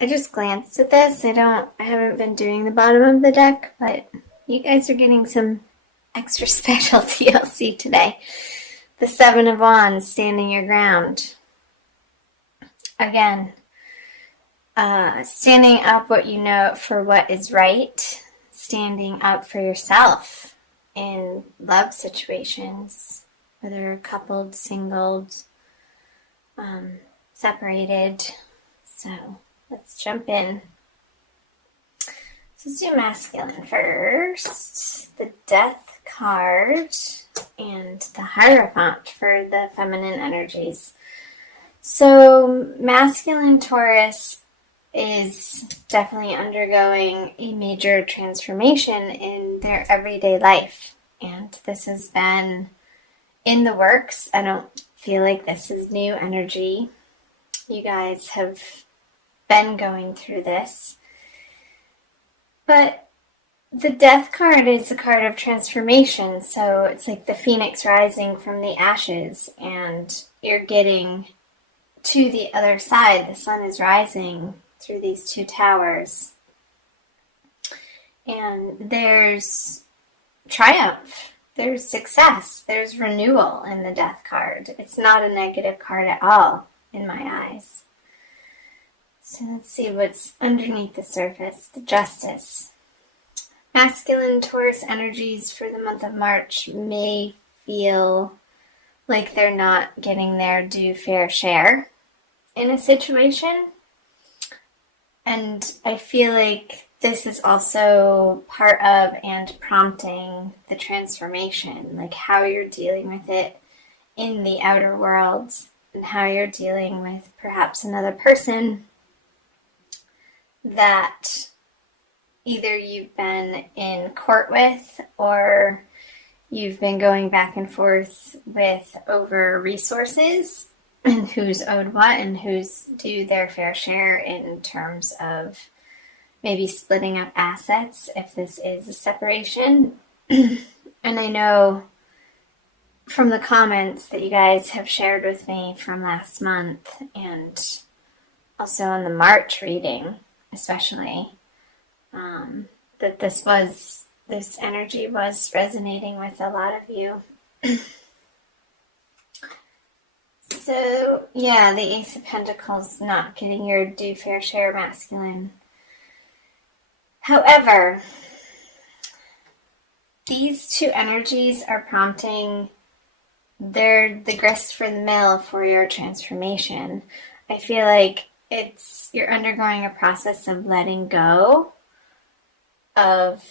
I just glanced at this. I haven't been doing the bottom of the deck, but you guys are getting some extra special TLC today. The Seven of Wands, standing your ground. Again, standing up what you know for what is right, standing up for yourself in love situations, whether coupled, singled, separated. So let's jump in. So let's do masculine first. The Death card and the Hierophant for the feminine energies. So masculine Taurus is definitely undergoing a major transformation in their everyday life. And this has been in the works. I don't feel like this is new energy. You guys have been going through this. But the Death card is a card of transformation. So it's like the phoenix rising from the ashes, and you're getting to the other side. The sun is rising through these two towers. And there's triumph, there's success, there's renewal in the Death card. It's not a negative card at all in my eyes. So let's see what's underneath the surface. The Justice. Masculine Taurus energies for the month of March may feel like they're not getting their due fair share in a situation. And I feel like this is also part of and prompting the transformation, like how you're dealing with it in the outer world and how you're dealing with perhaps another person that either you've been in court with or you've been going back and forth with over resources and who's owed what and who's due their fair share in terms of maybe splitting up assets if this is a separation. And I know from the comments that you guys have shared with me from last month and also in the March reading especially, that this energy was resonating with a lot of you. So, yeah, the Ace of Pentacles not getting your due fair share, masculine. However, these two energies are prompting, they're the grist for the mill for your transformation. I feel like you're undergoing a process of letting go, of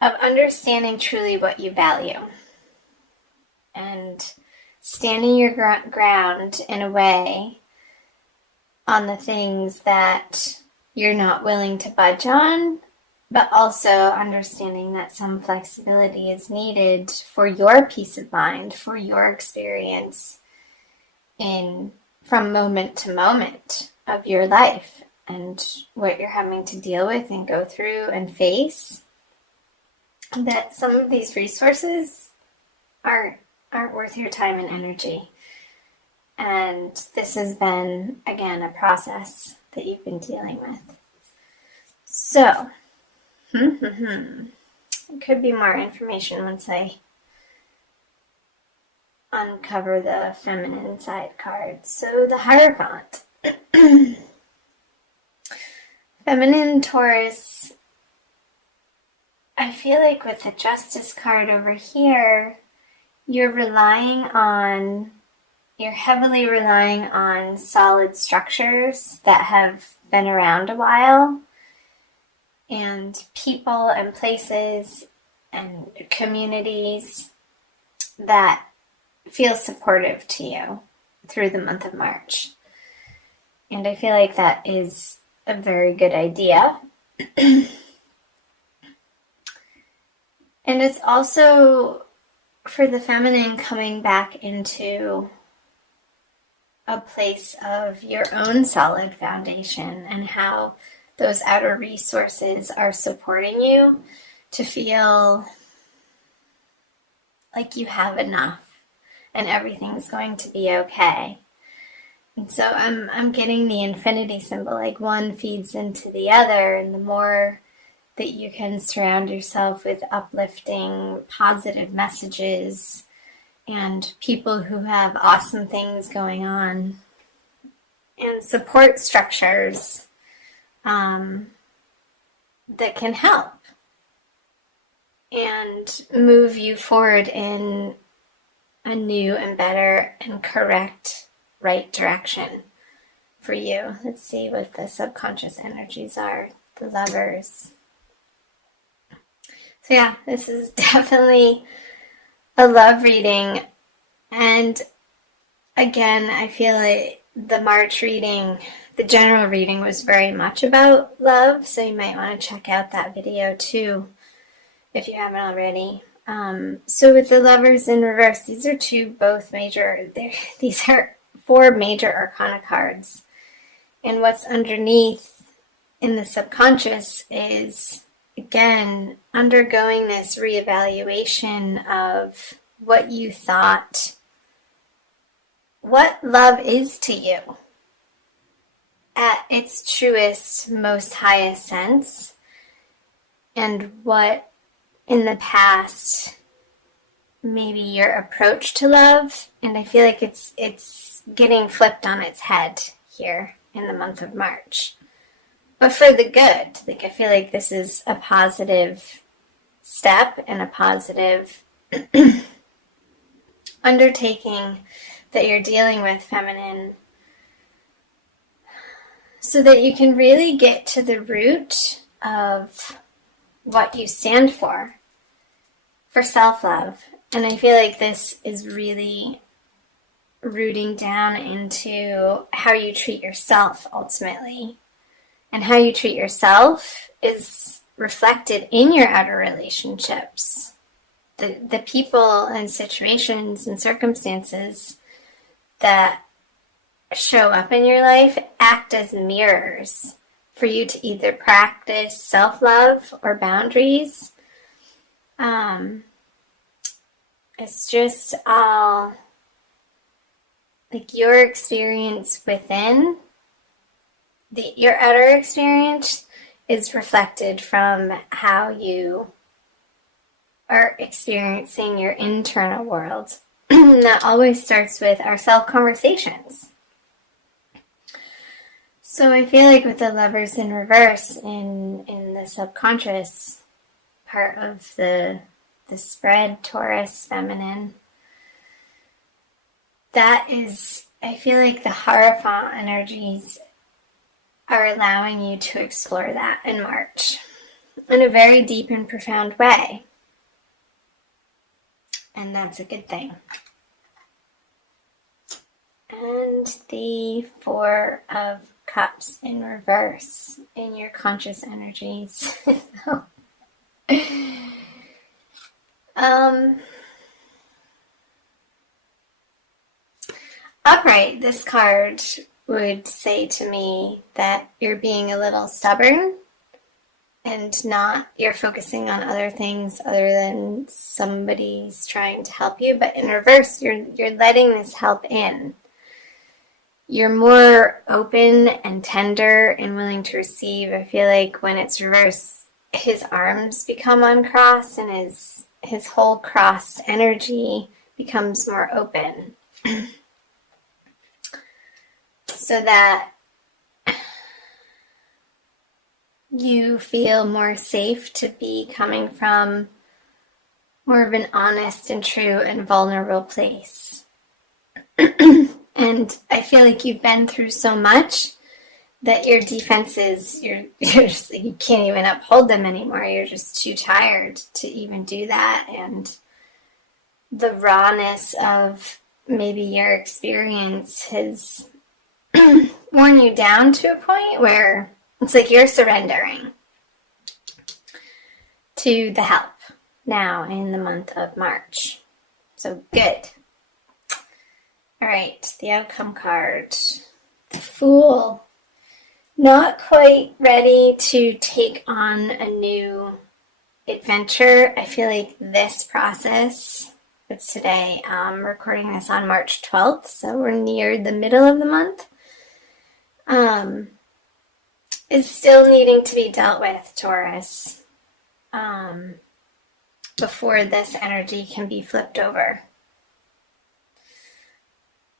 understanding truly what you value, and standing your ground in a way on the things that you're not willing to budge on, but also understanding that some flexibility is needed for your peace of mind, for your experience from moment to moment of your life and what you're having to deal with and go through and face. That some of these resources aren't worth your time and energy. And this has been, again, a process that you've been dealing with. So, there could be more information once I uncover the feminine side card. So, the Hierophant. Feminine Taurus, I feel like with the Justice card over here, you're heavily relying on solid structures that have been around a while, and people and places and communities that feel supportive to you through the month of March. And I feel like that is a very good idea. And it's also for the feminine coming back into a place of your own solid foundation and how those outer resources are supporting you to feel like you have enough and everything's going to be okay. And so I'm getting the infinity symbol, like one feeds into the other, and the more that you can surround yourself with uplifting, positive messages and people who have awesome things going on and support structures that can help and move you forward in a new and better and correct right direction for you. Let's see what the subconscious energies are. The Lovers. So yeah, this is definitely a love reading. And again, I feel like the March reading, the general reading, was very much about love. So you might want to check out that video too, if you haven't already. So with the Lovers in reverse, these are these are 4 major arcana cards. And what's underneath in the subconscious is, again, undergoing this reevaluation of what you thought, what love is to you at its truest, most highest sense, and what in the past maybe your approach to love. And I feel like it's getting flipped on its head here in the month of March, but for the good. Like, I feel like this is a positive step and a positive undertaking that you're dealing with, feminine, so that you can really get to the root of what you stand for self-love. And I feel like this is really rooting down into how you treat yourself ultimately. And how you treat yourself is reflected in your outer relationships. The people and situations and circumstances that show up in your life act as mirrors for you to either practice self-love or boundaries. It's just all like your experience within, your outer experience is reflected from how you are experiencing your internal world. That always starts with our self-conversations. So I feel like with the Lovers in reverse in the subconscious part of the spread, Taurus, feminine, that is, I feel like the Hierophant energies are allowing you to explore that in March in a very deep and profound way. And that's a good thing. And the 4 of Cups in reverse in your conscious energies. Upright, this card would say to me that you're being a little stubborn and you're focusing on other things other than somebody's trying to help you. But in reverse, you're letting this help in. You're more open and tender and willing to receive. I feel like when it's reversed, his arms become uncrossed and his whole crossed energy becomes more open. So that you feel more safe to be coming from more of an honest and true and vulnerable place. And I feel like you've been through so much that your defenses, you're just like, you can't even uphold them anymore. You're just too tired to even do that. And the rawness of maybe your experience has worn you down to a point where it's like you're surrendering to the help now in the month of March. So good. All right, the outcome card. The Fool. Not quite ready to take on a new adventure. I feel like this process It's today. I'm recording this on March 12th, so we're near the middle of the month. Is still needing to be dealt with, Taurus, before this energy can be flipped over.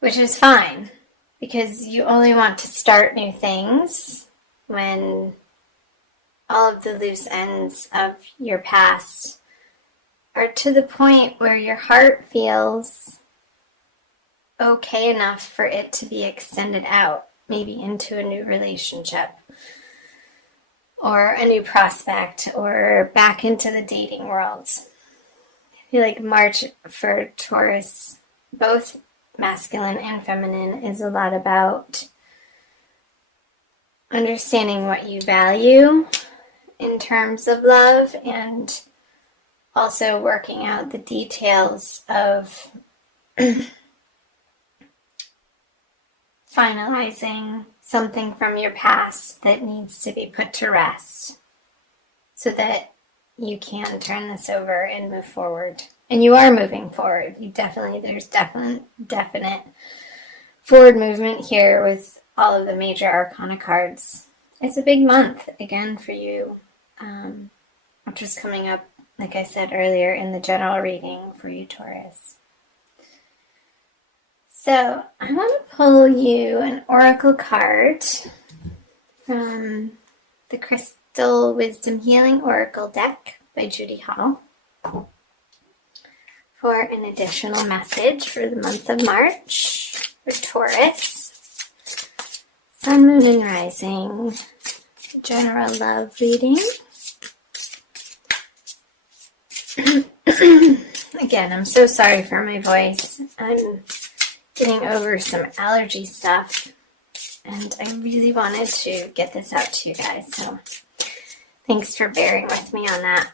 Which is fine, because you only want to start new things when all of the loose ends of your past are to the point where your heart feels okay enough for it to be extended out, maybe into a new relationship or a new prospect or back into the dating world. I feel like March for Taurus, both masculine and feminine, is a lot about understanding what you value in terms of love and also working out the details of finalizing something from your past that needs to be put to rest so that you can turn this over and move forward. And you are moving forward. There's definite forward movement here with all of the major arcana cards. It's a big month again for you, which is coming up, like I said earlier, in the general reading for you, Taurus. So I want to pull you an oracle card from the Crystal Wisdom Healing Oracle deck by Judy Hall for an additional message for the month of March for Taurus. Sun, Moon, and Rising. General love reading. Again, I'm so sorry for my voice. I'm getting over some allergy stuff, and I really wanted to get this out to you guys, so thanks for bearing with me on that.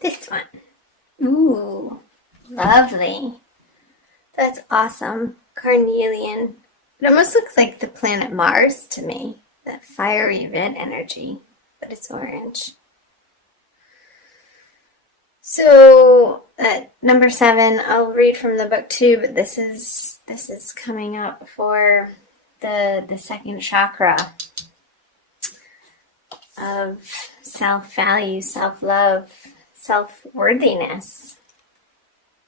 This one. Ooh, lovely. That's awesome. Carnelian. It almost looks like the planet Mars to me. That fiery red energy, but it's orange. So number 7, I'll read from the book too, but this is coming up for the second chakra of self-value, self-love, self-worthiness,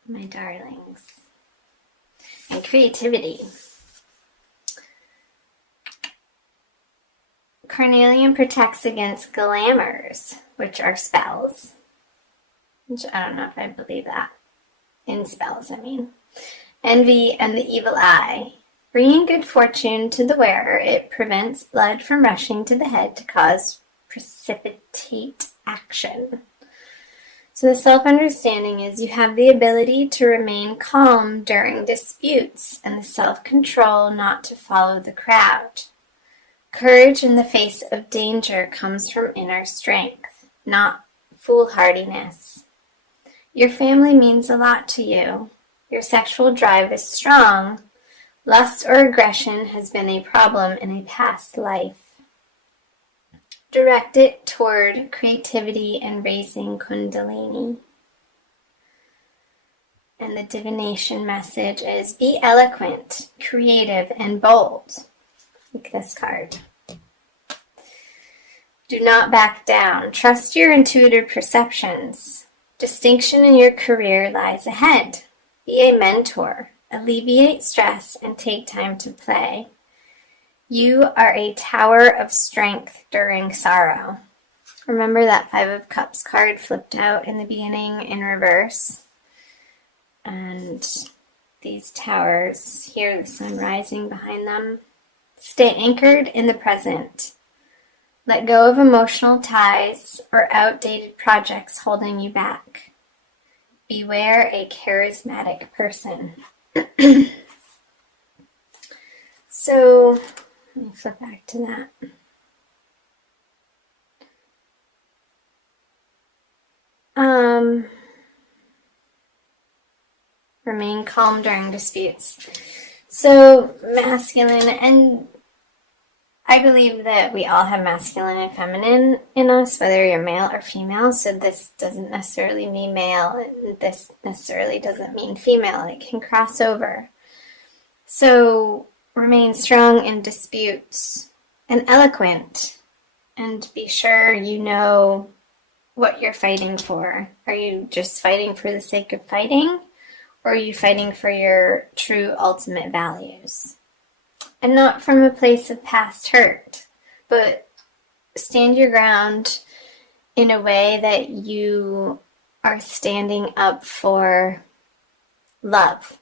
my darlings, and creativity. Carnelian protects against glamours, which are spells. Which I don't know if I believe that. In spells, I mean. Envy and the evil eye. Bringing good fortune to the wearer, it prevents blood from rushing to the head to cause precipitate action. So the self-understanding is you have the ability to remain calm during disputes and the self-control not to follow the crowd. Courage in the face of danger comes from inner strength, not foolhardiness. Your family means a lot to you. Your sexual drive is strong. Lust or aggression has been a problem in a past life. Direct it toward creativity and raising Kundalini. And the divination message is be eloquent, creative, and bold. Like this card. Do not back down. Trust your intuitive perceptions. Distinction in your career lies ahead. Be a mentor. Alleviate stress and take time to play. You are a tower of strength during sorrow. Remember that 5 of Cups card flipped out in the beginning in reverse? And these towers, here the sun rising behind them. Stay anchored in the present. Let go of emotional ties or outdated projects holding you back. Beware a charismatic person. So, let me flip back to that. Remain calm during disputes. So, masculine, and I believe that we all have masculine and feminine in us, whether you're male or female. So this doesn't necessarily mean male, and this necessarily doesn't mean female. It can cross over. So remain strong in disputes and eloquent, and be sure you know what you're fighting for. Are you just fighting for the sake of fighting, or are you fighting for your true ultimate values? And not from a place of past hurt, but stand your ground in a way that you are standing up for love